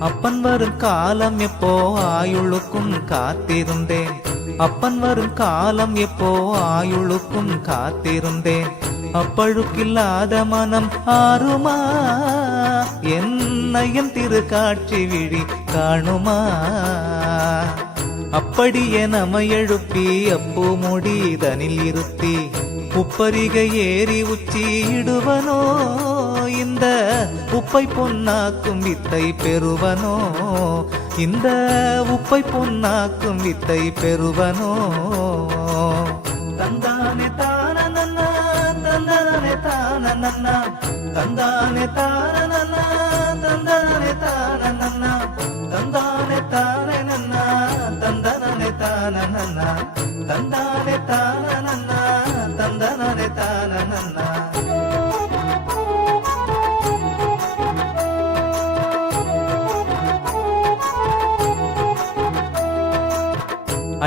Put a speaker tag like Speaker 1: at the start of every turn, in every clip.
Speaker 1: அப்பன் வரும் காலம் எப்போ ஆயுளுக்கும் காத்திருந்தேன். அப்பன் வரும் காலம் எப்போ ஆயுளுக்கும் காத்திருந்தேன். அப்பழுக்கில்லாத மனம் ஆறுமா? என்னையும் திருக்காட்சி விழி காணுமா? அப்படியே நம எழுப்பி அப்போ முடிதனில் இருத்தி உப்பரிகை ஏறி உச்சியிடுவனோ? இந்த உப்பை பொன்னாக்கும் வித்தை பெறுவனோ? இந்த உப்பை பொன்னாக்கும் வித்தை பெறுவனோ? தந்தானே தான நன்னா தந்தானே தான நன்னா தந்தானே தான நன்னா தந்தானே தான நன்னா தந்தானே தானே நன்னா தந்தனே தான நன்னா தந்தானே தான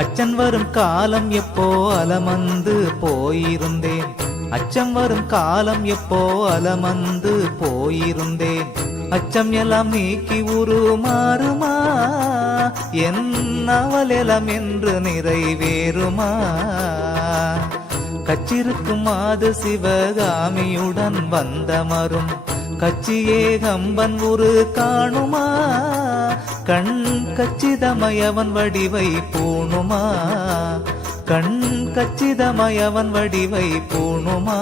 Speaker 1: அச்சன் வரும் காலம் எப்போ அலமந்து போயிருந்தேன். அச்சம் வரும் காலம் எப்போ அலமந்து போயிருந்தேன். அச்சம் எல்லாம் நீக்கி உருமாறுமா? என் அவலெல்லாம் என்று நிறைவேறுமா? கச்சிருக்கும் மாது சிவகாமியுடன் வந்த வந்தமரும். கச்சியே கம்பன் ஒரு காணுமா? கண் கச்சிதமயவன் வடிவை பூணுமா? கண் கச்சிதமயவன் வடிவை பூணுமா?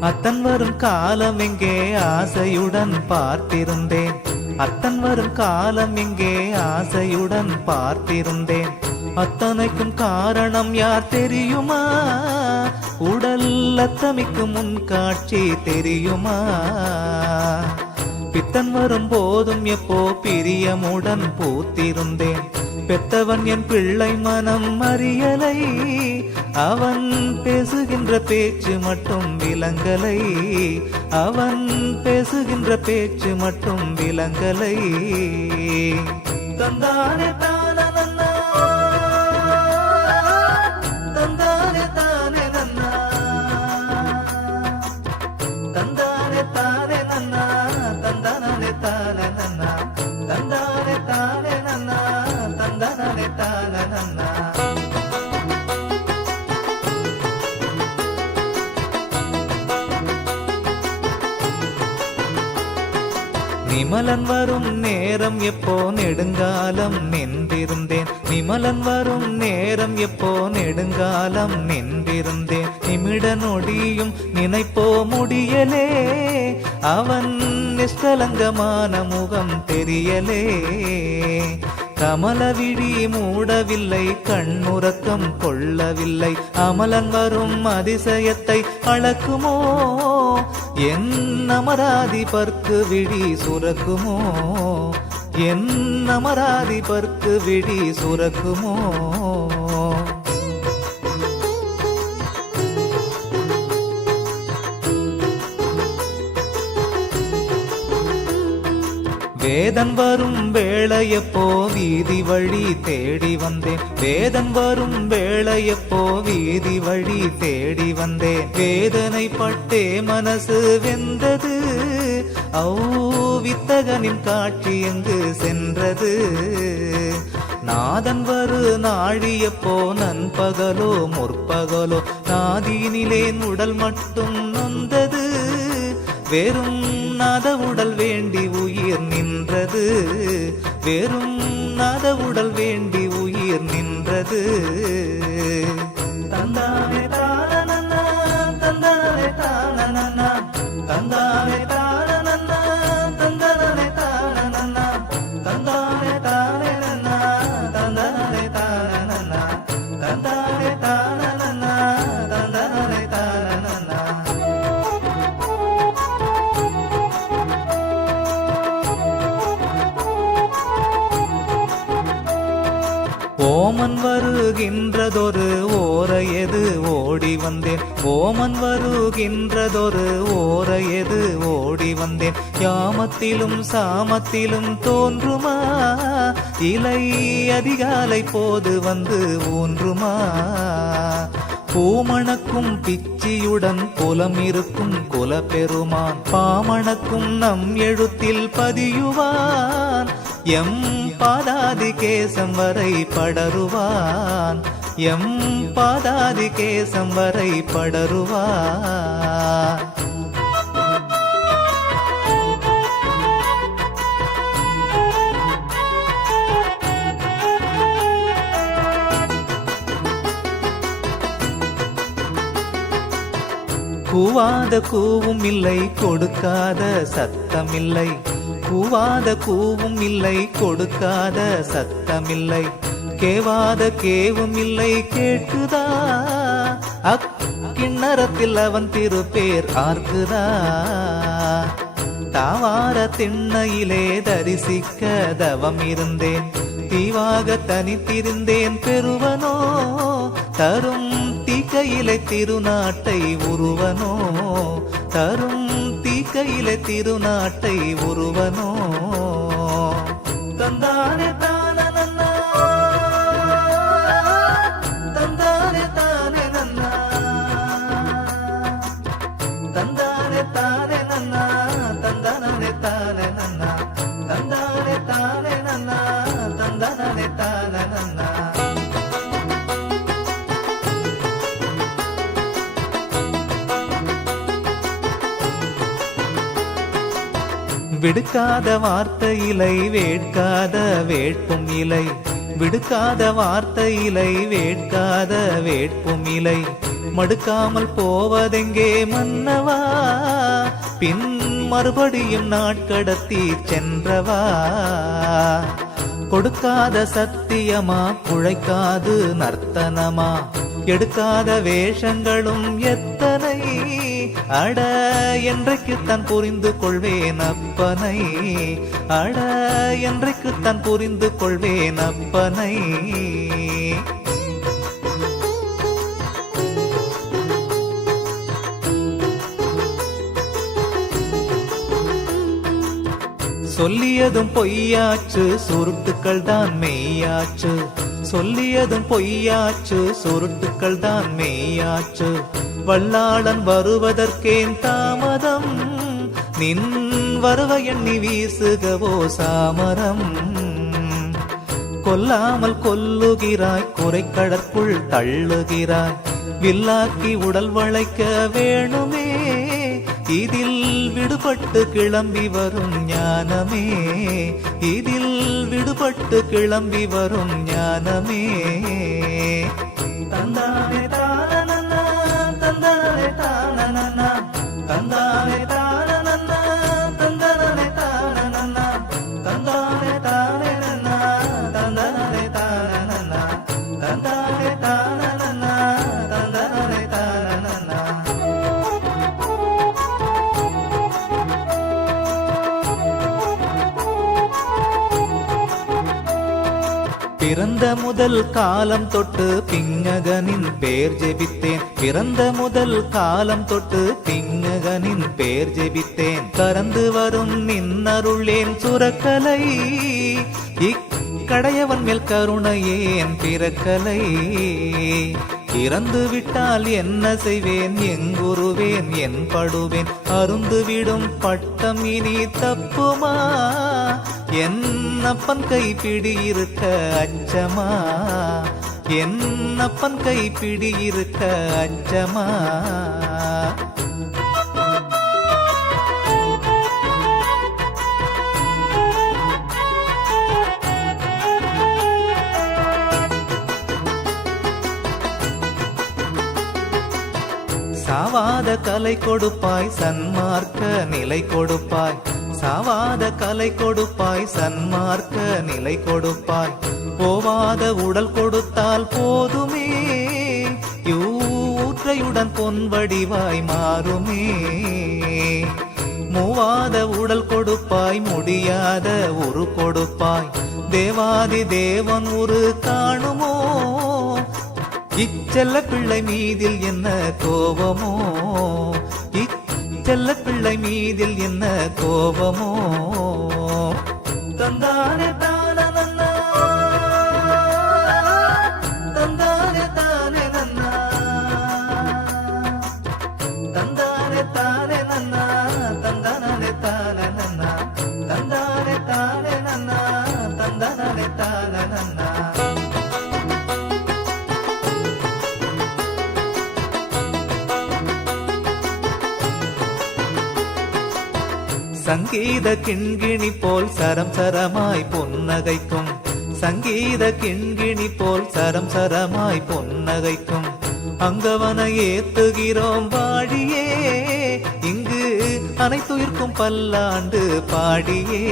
Speaker 1: அத்தன் வரும் காலம் எங்கே? ஆசையுடன் பார்த்திருந்தேன். வரும் காலம் இங்கே ஆசையுடன் பார்த்திருந்தேன். அத்தனைக்கும் காரணம் யார் தெரியுமா? உடல் அத்தமிக்கும் முன் காட்சி தெரியுமா? பித்தன் வரும் போதும் எப்போ பிரியமுடன் பூத்திருந்தேன். பெத்தவன் என் பிள்ளை மனம் அறியலை. அவன் பேசுகின்ற பேச்சு மட்டும் விலங்கலை. அவன் பேசுகின்ற பேச்சு மட்டும் விலங்கலை. தந்தானே தான் நிமலன் வரும் நேரம் எப்போ நெடுங்காலம் நின்றிருந்தேன். நிமலன் வரும் நேரம் எப்போ நெடுங்காலம் நின்றிருந்தேன். நிமிட நொடியும் நினைப்போ முடியலே. அவன் நிஷ்கலங்கமான முகம் தெரியலே. கமலவிழி மூடவில்லை கண்ணுறக்கம் கொள்ளவில்லை. அமலன் வரும் அதிசயத்தை அளக்குமோ? என் அமராதி பர்க்கு விழி சுரக்குமோ? என் அமராதி பர்க்கு விழி சுரக்குமோ? வேதன் வரும் வேளையப்போ வீதி வழி தேடி வந்தேன். வேதன் வரும் வேளையப்போ வீதி வழி தேடி வந்தேன். வேதனை பட்டே மனசு வெந்தது ஔ வித்தகனின் காட்சி எங்கு சென்றது? நாதன் வரு நாழியப்போ நண்பகலோ முற்பகலோ. நாதீனிலேன் உடல் மட்டும் நொந்தது. வெறும் நாத உடல் வேண்டி உயிர் நின்றது. வெறும் நத உடல் வேண்டி உயிர் நின்றது. தந்தானே தானனன்னா, தந்தானே தானனன்னா, தந்தானே தான் ஓமன் வருகின்றதொரு ஓர எது ஓடி வந்தேன்? ஓமன் வருகின்றதொரு ஓர எது ஓடி வந்தேன்? யாமத்திலும் சாமத்திலும் தோன்றுமா? இலை அதிகாலை போது வந்து ஊன்றுமா? பூமணக்கும் பிச்சியுடன் குலம் இருக்கும் குலப்பெருமான் பாமணக்கும் நம் எழுத்தில் பதியுவான். எம் பாதாதி கேசம் வரை படருவான். எம் பாதாதி கேசம் வரை படருவான். கூவாத கூவும் இல்லை கொடுக்காத சத்தமில்லை கூவாத கூவும் இல்லை கொடுக்காத சத்தமில்லை. கேவாத கேவும் இல்லை கேட்குதா? அக்கிண்ணறத்தில் அவன் திருப்பேர் ஆர்க்குதா? தாவார திண்ணையிலே தரிசிக்க தவம் இருந்தேன். தீவாக தனித்திருந்தேன் பெறுவனோ? தரும் தீக்கையிலே திருநாட்டை உருவனோ? தரும் கையில திருநாட்டை ஒருவனோ தந்தானே தான் விடுக்காத வார்த்தை இலை வேட்காத வேட்பும் இலை. விடுக்காத வார்த்தை இலை வேட்காத வேட்பும் இலை. மடுக்காமல் போவதெங்கே மன்னவா? பின் மறுபடியும் நாட்கடத்தி சென்றவா? கொடுக்காத சத்தியமா? குழைக்காது நர்த்தனமா? எடுக்காத வேஷங்களும் எத்தனை? அட என்றைக்கு தான் புரிந்து கொள்வேன் அப்பனை? அட என்றைக்கு தான் புரிந்து கொள்வேன் அப்பனை? சொல்லியதும் பொய்யாச்சு சுருட்டுக்கள் தான் மெய்யாச்சு. சொல்லியதும் பொய்யாச்சு சுருட்டுக்கள் தான் மெய்யாச்சு. வல்லாளன் வருவதற்கேன் தாமதம். நின் வருவ எண்ணி வீசுகவோ சாமரம். கொல்லாமல் கொல்லுகிறாய் குறைக்கடற்குள் தள்ளுகிறாய். வில்லாக்கி உடல் வளைக்க வேணுமே. இதில் விடுபட்டு கிளம்பி வரும் ஞானமே. இதில் விடுபட்டு கிளம்பி வரும் ஞானமே. பிறந்த முதல் காலம் தொட்டு பிங்ககனின் பேர் ஜெபித்தேன். பிறந்த முதல் காலம் தொட்டு பிங்ககனின் பேர் ஜெபித்தேன். கறந்து வரும் நின்னருளேன் சுரக்கலை. இக் கடையவன் மேல் கருணையேன் பிறக்கலை? இறந்து விட்டால் என்ன செய்வேன்? எங்குருவேன்? என் படுவேன். அருந்துவிடும் பட்டம் இனி தப்புமா? என் அப்பன் கைப்பிடி இருக்க அச்சமா? என் அப்பன் கைப்பிடி இருக்க அச்சமா? சாவாத கலை கொடுப்பாய் சன்மார்க்க நிலை கொடுப்பாய். சாவாத கலை கொடுப்பாய் சன்மார்க்க நிலை கொடுப்பாய். போவாத உடல் கொடுத்தால் போதுமே. யூற்றையுடன் பொன் வடிவாய் மாறுமே. மூவாத உடல் கொடுப்பாய் முடியாத உரு கொடுப்பாய். தேவாதி தேவன் உரு காணும் செல்ல பிள்ளை மீதில் என்ன கோபமோ? செல்ல பிள்ளை மீதில் என்ன கோபமோ? தந்தானே தான் சங்கீத கிண்கிணி போல் சரம் சரமாய் பொன்னகைக்கும். சங்கீத கிண்கிணி போல் சரம் சரமாய் பொன்னகைக்கும். அங்கவனை ஏத்துகிறோம் வாழியே இங்கு அனைத்துயிர்க்கும் பல்லாண்டு பாடியே.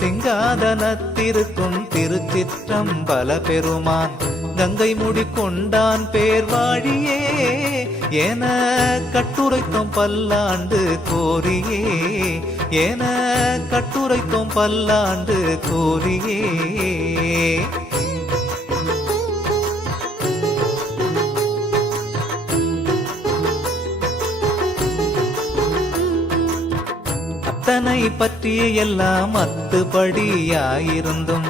Speaker 1: சிங்காதனத்திருக்கும் திருச்சிற்றம் பல பெருமான் கங்கை முடி கொண்டான் பேர் வாழியே என கட்டுரைத்தோம் பல்லாண்டு கோரியே என கட்டுரைத்தோம் பல்லாண்டு கோரியே. அத்தனை பற்றிய எல்லாம் அத்துபடியாயிருந்தும்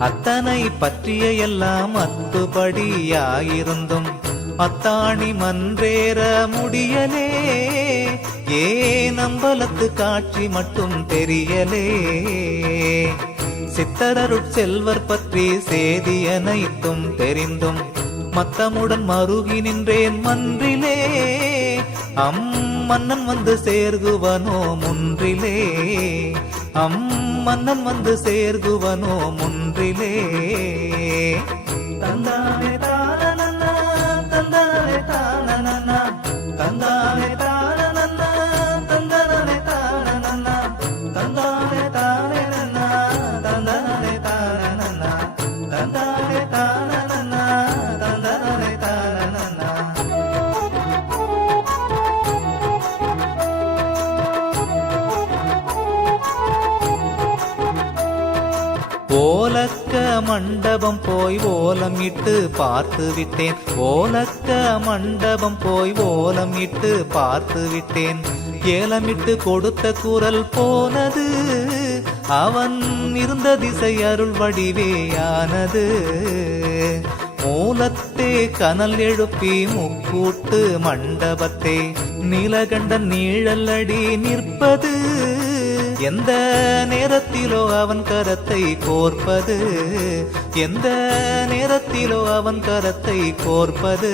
Speaker 1: அத்தனை பற்றிய எல்லாம் அத்துபடியாயிருந்தும் அத்தாணி மன்றேற முடியலே. ஏன் அம்பலத்து காட்சி மட்டும் தெரியலே. சித்தரருட் செல்வர் பற்றி சேதி அனைத்தும் தெரிந்தும் மத்தமுடன் மருகி நின்றேன் மன்றிலே. அம் மன்னன் வந்து சேர்குவனோ முன்றிலே. அம் மன்னன் வந்து சேர்குவனோ முன்றிலே தந்தானே தானனன்னா, தந்தானே தானனன்னா, ஓலம் இட்டு பார்த்து விட்டேன். ஓலக்க மண்டபம் போய் ஓலம் இட்டு பார்த்து விட்டேன். ஏலமிட்டு கொடுத்த குரல் போனது அவன் இருந்த திசை அருள் வடிவேயானது. மூலத்தே கனல் எழுப்பி முக்கூட்டு மண்டபத்தை நீலகண்ட நீழலடி நிற்பது. எந்த நேரத்திலோ அவன் கரத்தை கோர்ப்பது? எந்த நேரத்திலோ அவன் கரத்தை கோர்ப்பது?